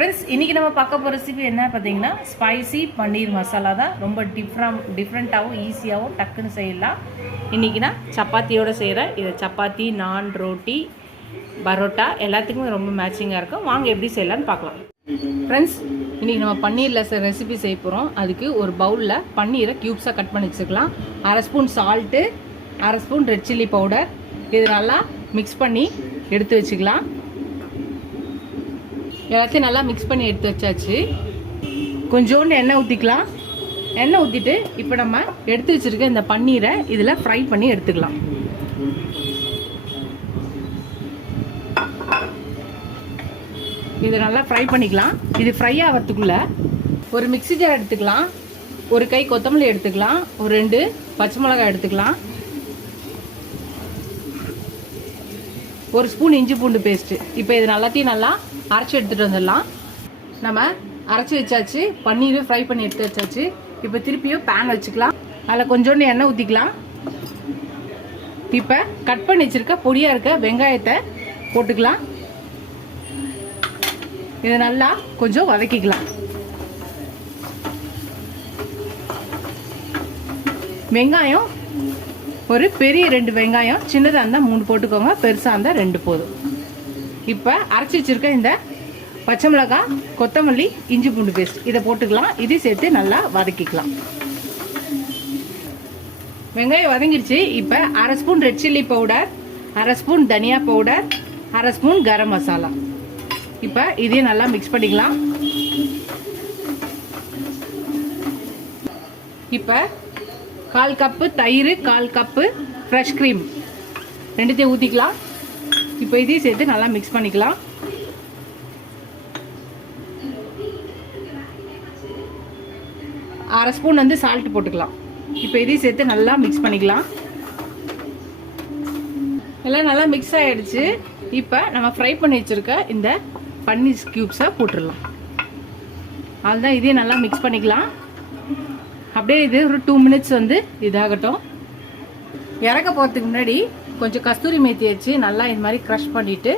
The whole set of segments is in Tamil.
ஃப்ரெண்ட்ஸ் இன்றைக்கி நம்ம பார்க்க போகிற ரெசிபி என்ன பார்த்தீங்கன்னா ஸ்பைசி பன்னீர் மசாலா தான். ரொம்ப டிஃப்ரெண்ட்டாகவும் ஈஸியாகவும் டக்குன்னு செய்யலாம். இன்றைக்கி நான் சப்பாத்தியோடு செய்கிறேன். இது சப்பாத்தி, நான், ரோட்டி, பரோட்டா எல்லாத்துக்குமே ரொம்ப மேட்சிங்காக இருக்கும். வாங்க எப்படி செய்யலான்னு பார்க்கலாம். ஃப்ரெண்ட்ஸ் இன்றைக்கி நம்ம பன்னீரில் ரெசிபி செய்ய போகிறோம். அதுக்கு ஒரு பவுலில் பன்னீரை க்யூப்ஸாக கட் பண்ணி வச்சுக்கலாம். 1/2 spoon salt, 1/2 spoon red chilli powder, இது நல்லா மிக்ஸ் பண்ணி எடுத்து வச்சுக்கலாம். எல்லாத்தையும் நல்லா மிக்ஸ் பண்ணி எடுத்து வச்சாச்சு. கொஞ்சோண்டு எண்ணெய் ஊற்றிக்கலாம். எண்ணெய் ஊற்றிட்டு இப்போ நம்ம எடுத்து வச்சுருக்க இந்த பன்னீரை இதில் ஃப்ரை பண்ணி எடுத்துக்கலாம். இதை நல்லா ஃப்ரை பண்ணிக்கலாம். இது ஃப்ரை ஆகிறதுக்குள்ளே ஒரு மிக்ஸி ஜார் எடுத்துக்கலாம். ஒரு கை கொத்தமல்லி எடுத்துக்கலாம். ஒரு 2 பச்சை மிளகாய் எடுத்துக்கலாம். 1 ஸ்பூன் இஞ்சி பூண்டு பேஸ்ட்டு. இப்போ இது எல்லாத்தையும் நல்லா அரைச்சி எடுத்துகிட்டு வந்துடலாம். நம்ம அரைச்சி வச்சாச்சு. பன்னீரும் ஃப்ரை பண்ணி எடுத்து வச்சாச்சு. இப்போ திருப்பியும் பேன் வச்சுக்கலாம். அதில் கொஞ்சோண்டு எண்ணெய் ஊற்றிக்கலாம். இப்போ கட் பண்ணி வச்சுருக்க பொடியாக இருக்க வெங்காயத்தை போட்டுக்கலாம். இதை நல்லா கொஞ்சம் வதக்கிக்கலாம். வெங்காயம் ஒரு பெரிய 2 வெங்காயம், சின்னதாக இருந்தால் 3 போட்டுக்கோங்க, பெருசாக இருந்தால் 2 போதும். இப்போ அரைச்சி வச்சுருக்க இந்த பச்சை மிளகாய், கொத்தமல்லி, இஞ்சி பூண்டு பேஸ்ட் இதை போட்டுக்கலாம். இதையும் சேர்த்து நல்லா வதக்கிக்கலாம். வெங்காயம் வதங்கிடுச்சு. இப்போ 1/2 spoon red chilli powder, 1/2 spoon தனியா பவுடர், 1/2 ஸ்பூன் கரம் மசாலா. இப்போ இதையும் நல்லா மிக்ஸ் பண்ணிக்கலாம். இப்போ 1/4 கப்பு தயிர், 1/4 கப்பு ஃப்ரெஷ் க்ரீம் ரெண்டுத்தையும் ஊற்றிக்கலாம். இப்போ இதையும் சேர்த்து நல்லா மிக்ஸ் பண்ணிக்கலாம். அரை ஸ்பூன் வந்து சால்ட் போட்டுக்கலாம். இப்போ இதையும் சேர்த்து நல்லா மிக்ஸ் பண்ணிக்கலாம். எல்லாம் நல்லா மிக்ஸ் ஆகிடுச்சு. இப்போ நம்ம ஃப்ரை பண்ணி வச்சுருக்க இந்த பன்னீர் க்யூப்ஸை போட்டுடலாம். அதுதான் இதையும் நல்லா மிக்ஸ் பண்ணிக்கலாம். அப்படியே இது ஒரு 2 மினிட்ஸ் வந்து இதாகட்டும். இறக்க போகிறதுக்கு முன்னாடி கொஞ்சம் கஸ்தூரி மேத்தி வச்சு நல்லா இது மாதிரி க்ரஷ் பண்ணிவிட்டு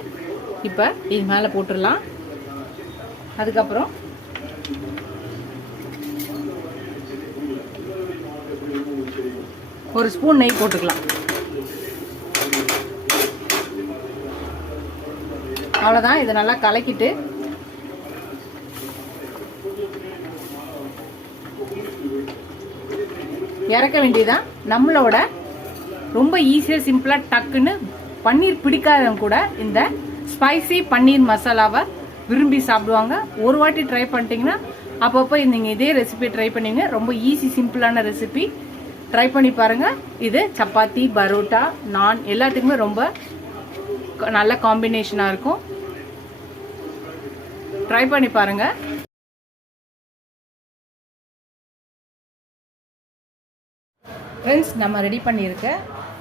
இப்போ இது மேலே போட்டுடலாம். அதுக்கப்புறம் ஒரு ஸ்பூன் நெய் போட்டுக்கலாம். அவ்வளோதான். இதை நல்லா கலக்கிட்டு இறக்க வேண்டியதான். நம்மளோட ரொம்ப ஈஸியாக சிம்பிளாக டக்குன்னு பன்னீர் பிடிக்காதவங்க கூட இந்த ஸ்பைசி பன்னீர் மசாலாவை விரும்பி சாப்பிடுவாங்க. ஒரு வாட்டி ட்ரை பண்ணிட்டீங்கன்னா அப்பப்போ நீங்கள் இதே ரெசிபி ட்ரை பண்ணுவீங்க. ரொம்ப ஈஸி சிம்பிளான ரெசிபி, ட்ரை பண்ணி பாருங்கள். இது சப்பாத்தி, பரோட்டா, நான் எல்லாத்துக்குமே ரொம்ப நல்ல காம்பினேஷனாக இருக்கும். ட்ரை பண்ணி பாருங்கள். ஃப்ரெண்ட்ஸ் நம்ம ரெடி பண்ணியிருக்க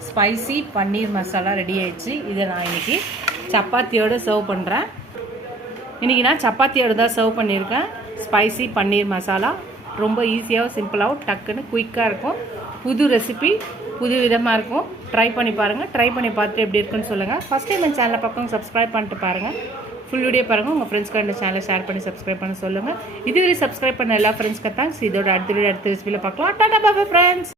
ஸ்பைசி பன்னீர் மசாலா ரெடி ஆயிடுச்சு. இதை நான் இன்றைக்கி சப்பாத்தியோடு சர்வ் பண்ணுறேன். இன்றைக்கி நான் சப்பாத்தியோடு தான் சர்வ் பண்ணியிருக்கேன். ஸ்பைசி பன்னீர் மசாலா ரொம்ப ஈஸியாகவும் சிம்பிளாகவும் டக்குன்னு குயிக்காக இருக்கும். புது ரெசிபி, புது விதமாக இருக்கும். ட்ரை பண்ணி பாருங்கள். ட்ரை பண்ணி பார்த்துட்டு எப்படி இருக்குன்னு சொல்லுங்கள். ஃபஸ்ட் டைம் என் சேனலை பக்கம் சப்ஸ்கிரைப் பண்ணிட்டு பாருங்கள். ஃபுல் வீடியோ பாருங்கள். உங்கள் ஃப்ரெண்ட்ஸ்க்கு இந்த சேனலை ஷேர் பண்ணி சப்ஸ்கிரைப் பண்ண சொல்லுங்கள். இதுவரை சப்ஸ்கிரைப் பண்ண எல்லா ஃப்ரெண்ட்ஸ்க்கு தேங்க்ஸ். இதோட அடுத்த ரெசிபியில் பார்க்கலாம். Tata bye friends.